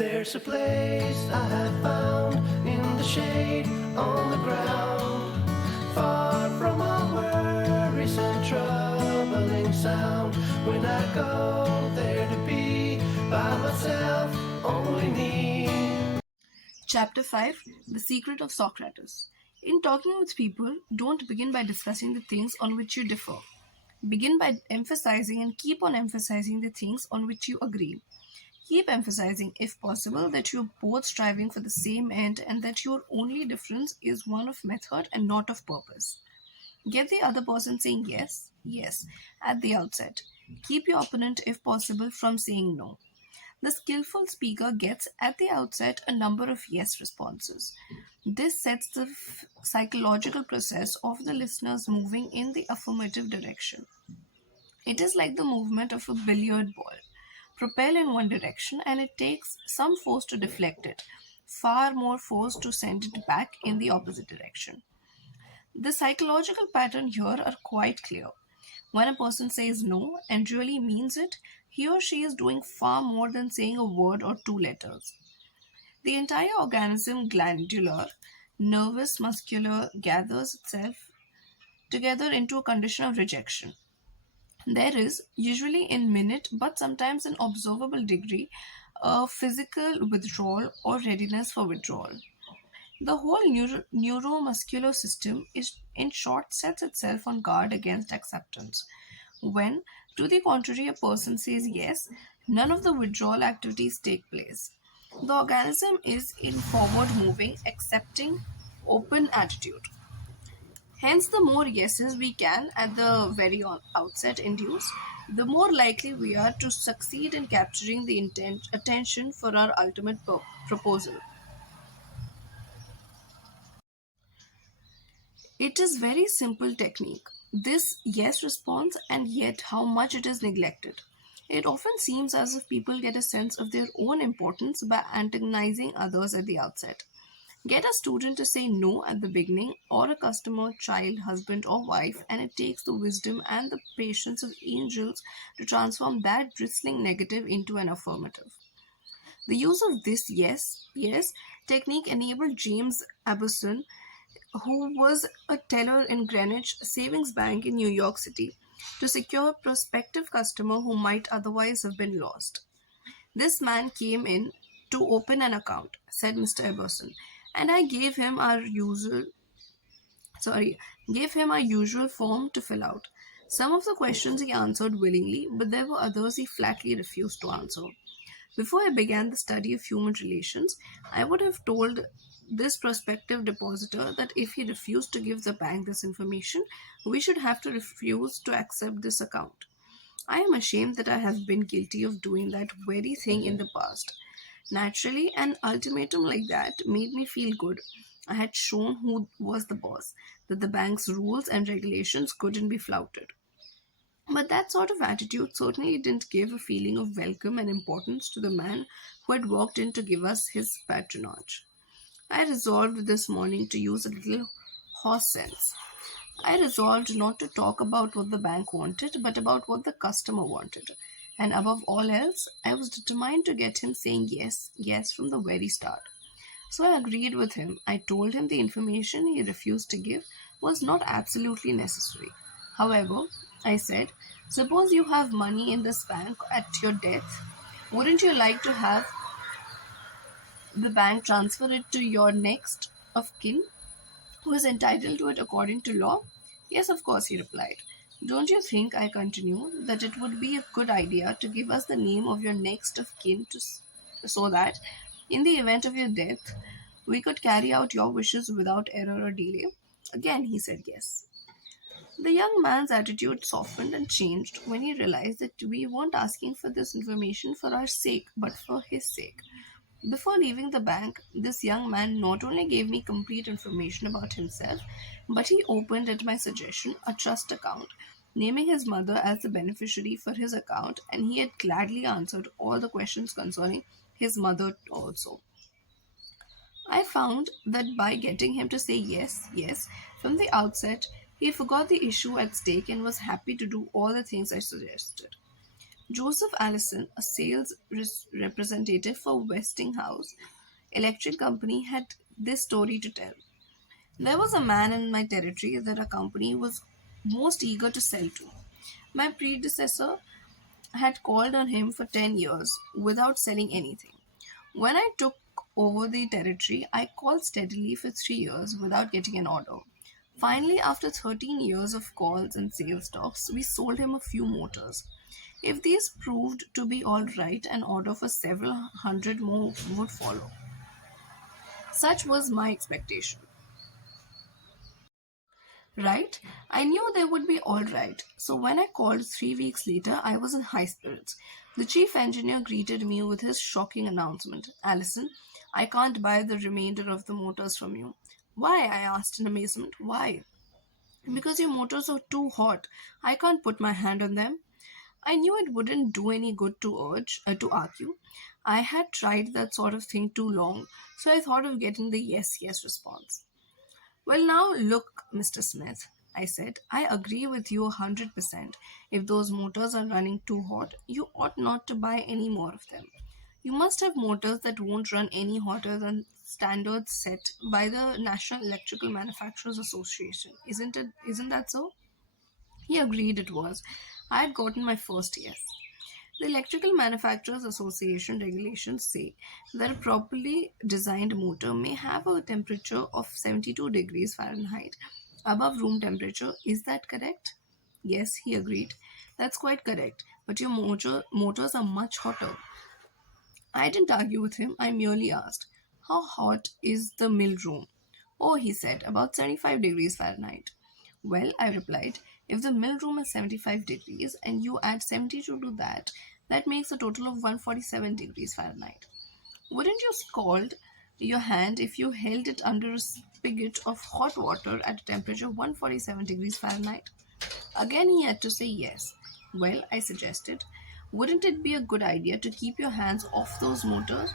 There's a place I have found in the shade on the ground, far from all worries and troubling sound. When I go there to be by myself, only me. Chapter 5 The Secret of Socrates. In talking with people, don't begin by discussing the things on which you differ. Begin by emphasizing and keep on emphasizing the things on which you agree. Keep emphasizing, if possible, that you're both striving for the same end and that your only difference is one of method and not of purpose. Get the other person saying yes, yes, at the outset. Keep your opponent, if possible, from saying no. The skillful speaker gets at the outset a number of yes responses. This sets the psychological process of the listeners moving in the affirmative direction. It is like the movement of a billiard ball. Propel in one direction and it takes some force to deflect it, far more force to send it back in the opposite direction. The psychological pattern here are quite clear. When a person says no and really means it, he or she is doing far more than saying a word or two letters. The entire organism, glandular, nervous, muscular, gathers itself together into a condition of rejection. There is, usually in minute but sometimes in observable degree, a physical withdrawal or readiness for withdrawal. The whole neuromuscular system is, in short, sets itself on guard against acceptance. When, to the contrary, a person says yes, none of the withdrawal activities take place. The organism is in forward moving, accepting, open attitude. Hence, the more yeses we can at the very outset induce, the more likely we are to succeed in capturing the attention for our ultimate proposal. It is very simple technique. This yes response, and yet how much it is neglected. It often seems as if people get a sense of their own importance by antagonizing others at the outset. Get a student to say no at the beginning, or a customer, child, husband, or wife, and it takes the wisdom and the patience of angels to transform that bristling negative into an affirmative. The use of this yes, yes technique enabled James Aberson, who was a teller in Greenwich Savings Bank in New York City, to secure a prospective customer who might otherwise have been lost. This man came in to open an account, said Mr. Eberson, and I gave him our usual form to fill out. Some of the questions he answered willingly, but there were others he flatly refused to answer. Before I began the study of human relations, I would have told this prospective depositor that if he refused to give the bank this information, we should have to refuse to accept this account. I am ashamed that I have been guilty of doing that very thing in the past. Naturally, an ultimatum like that made me feel good. I had shown who was the boss, that the bank's rules and regulations couldn't be flouted. But that sort of attitude certainly didn't give a feeling of welcome and importance to the man who had walked in to give us his patronage. I resolved this morning to use a little horse sense. I resolved not to talk about what the bank wanted, but about what the customer wanted. And above all else, I was determined to get him saying yes, yes from the very start. So I agreed with him. I told him the information he refused to give was not absolutely necessary. However, I said, suppose you have money in this bank at your death. Wouldn't you like to have the bank transfer it to your next of kin, who is entitled to it according to law? Yes, of course, he replied. Don't you think, I continued, that it would be a good idea to give us the name of your next of kin so that, in the event of your death, we could carry out your wishes without error or delay? Again, he said yes. The young man's attitude softened and changed when he realized that we weren't asking for this information for our sake, but for his sake. Before leaving the bank, this young man not only gave me complete information about himself, but he opened, at my suggestion, a trust account, naming his mother as the beneficiary for his account, and he had gladly answered all the questions concerning his mother also. I found that by getting him to say yes, yes, from the outset, he forgot the issue at stake and was happy to do all the things I suggested. Joseph Allison, a sales representative for Westinghouse Electric Company, had this story to tell. There was a man in my territory that a company was most eager to sell to. My predecessor had called on him for 10 years without selling anything. When I took over the territory, I called steadily for 3 years without getting an order. Finally, after 13 years of calls and sales talks, we sold him a few motors. If these proved to be all right, an order for several hundred more would follow. Such was my expectation. Right? I knew they would be all right. So when I called 3 weeks later, I was in high spirits. The chief engineer greeted me with his shocking announcement: Allison, I can't buy the remainder of the motors from you. Why? I asked in amazement. Why? Because your motors are too hot. I can't put my hand on them. I knew it wouldn't do any good to argue. I had tried that sort of thing too long, so I thought of getting the yes, yes response. Well, now look, Mr. Smith, I said, I agree with you 100%. If those motors are running too hot, you ought not to buy any more of them. You must have motors that won't run any hotter than standards set by the National Electrical Manufacturers Association. Isn't that so? He agreed it was. I had gotten my first yes. The Electrical Manufacturers Association regulations say that a properly designed motor may have a temperature of 72 degrees Fahrenheit above room temperature. Is that correct? Yes, he agreed. That's quite correct. But your motors are much hotter. I didn't argue with him. I merely asked, how hot is the mill room? Oh, he said, about 75 degrees Fahrenheit. Well, I replied, if the mill room is 75 degrees and you add 72 to that, that makes a total of 147 degrees Fahrenheit. Wouldn't you scald your hand if you held it under a spigot of hot water at a temperature of 147 degrees Fahrenheit? Again, he had to say yes. Well, I suggested, wouldn't it be a good idea to keep your hands off those motors?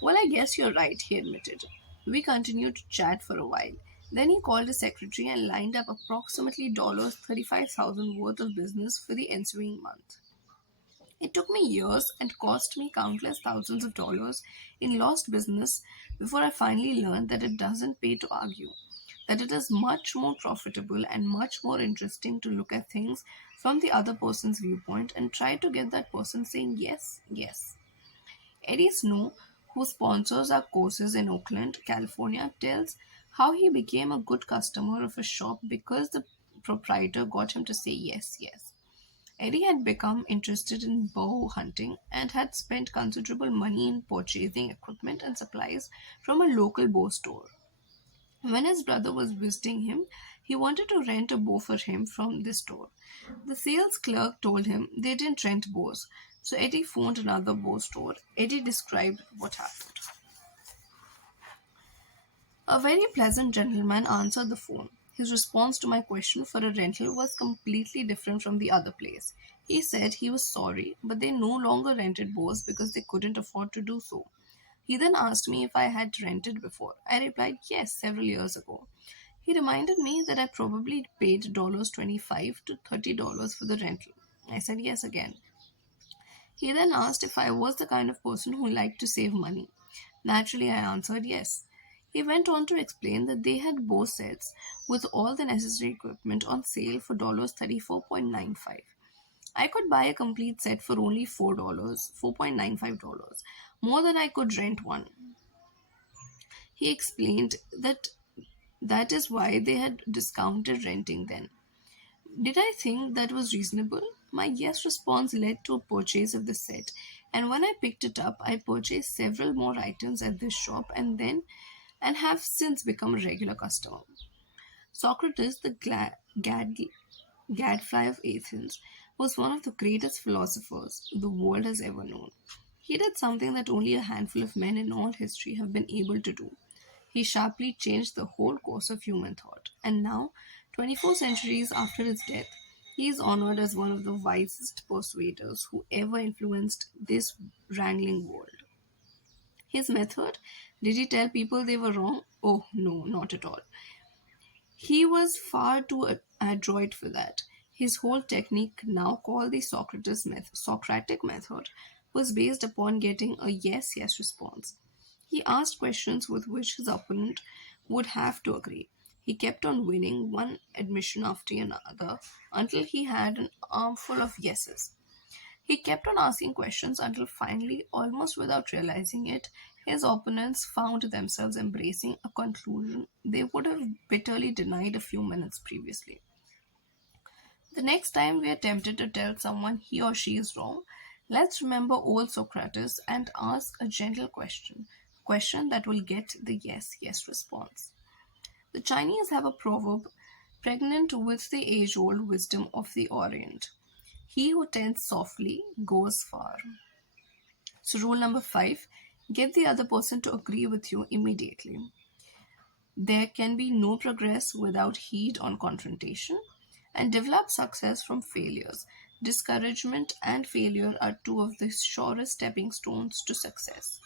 Well, I guess you're right, he admitted. We continued to chat for a while. Then he called his secretary and lined up approximately $35,000 worth of business for the ensuing month. It took me years and cost me countless thousands of dollars in lost business before I finally learned that it doesn't pay to argue, that it is much more profitable and much more interesting to look at things from the other person's viewpoint and try to get that person saying yes, yes. Eddie Snow, who sponsors our courses in Oakland, California, tells how he became a good customer of a shop because the proprietor got him to say yes, yes. Eddie had become interested in bow hunting and had spent considerable money in purchasing equipment and supplies from a local bow store. When his brother was visiting him, he wanted to rent a bow for him from this store. The sales clerk told him they didn't rent bows, so Eddie phoned another bow store. Eddie described what happened. A very pleasant gentleman answered the phone. His response to my question for a rental was completely different from the other place. He said he was sorry, but they no longer rented bows because they couldn't afford to do so. He then asked me if I had rented before. I replied yes, several years ago. He reminded me that I probably paid $25 to $30 for the rental. I said yes again. He then asked if I was the kind of person who liked to save money. Naturally, I answered yes. He went on to explain that they had bow sets with all the necessary equipment on sale for $34.95. I could buy a complete set for only $4.95, more than I could rent one. He explained that is why they had discounted renting then. Did I think that was reasonable? My yes response led to a purchase of the set, and when I picked it up, I purchased several more items at this shop and have since become a regular customer. Socrates, the gadfly of Athens, was one of the greatest philosophers the world has ever known. He did something that only a handful of men in all history have been able to do. He sharply changed the whole course of human thought, and now, 24 centuries after his death, he is honored as one of the wisest persuaders who ever influenced this wrangling world. His method? Did he tell people they were wrong? Oh, no, not at all. He was far too adroit for that. His whole technique, now called the Socratic method, was based upon getting a yes yes response. He asked questions with which his opponent would have to agree. He kept on winning one admission after another until he had an armful of yeses. He kept on asking questions until finally, almost without realizing it, his opponents found themselves embracing a conclusion they would have bitterly denied a few minutes previously. The next time we are tempted to tell someone he or she is wrong, let's remember old Socrates and ask a gentle question, a question that will get the yes, yes response. The Chinese have a proverb pregnant with the age old wisdom of the Orient: he who tends softly goes far. So, rule number 5: get the other person to agree with you immediately. There can be no progress without heat on confrontation, and develop success from failures. Discouragement and failure are two of the surest stepping stones to success.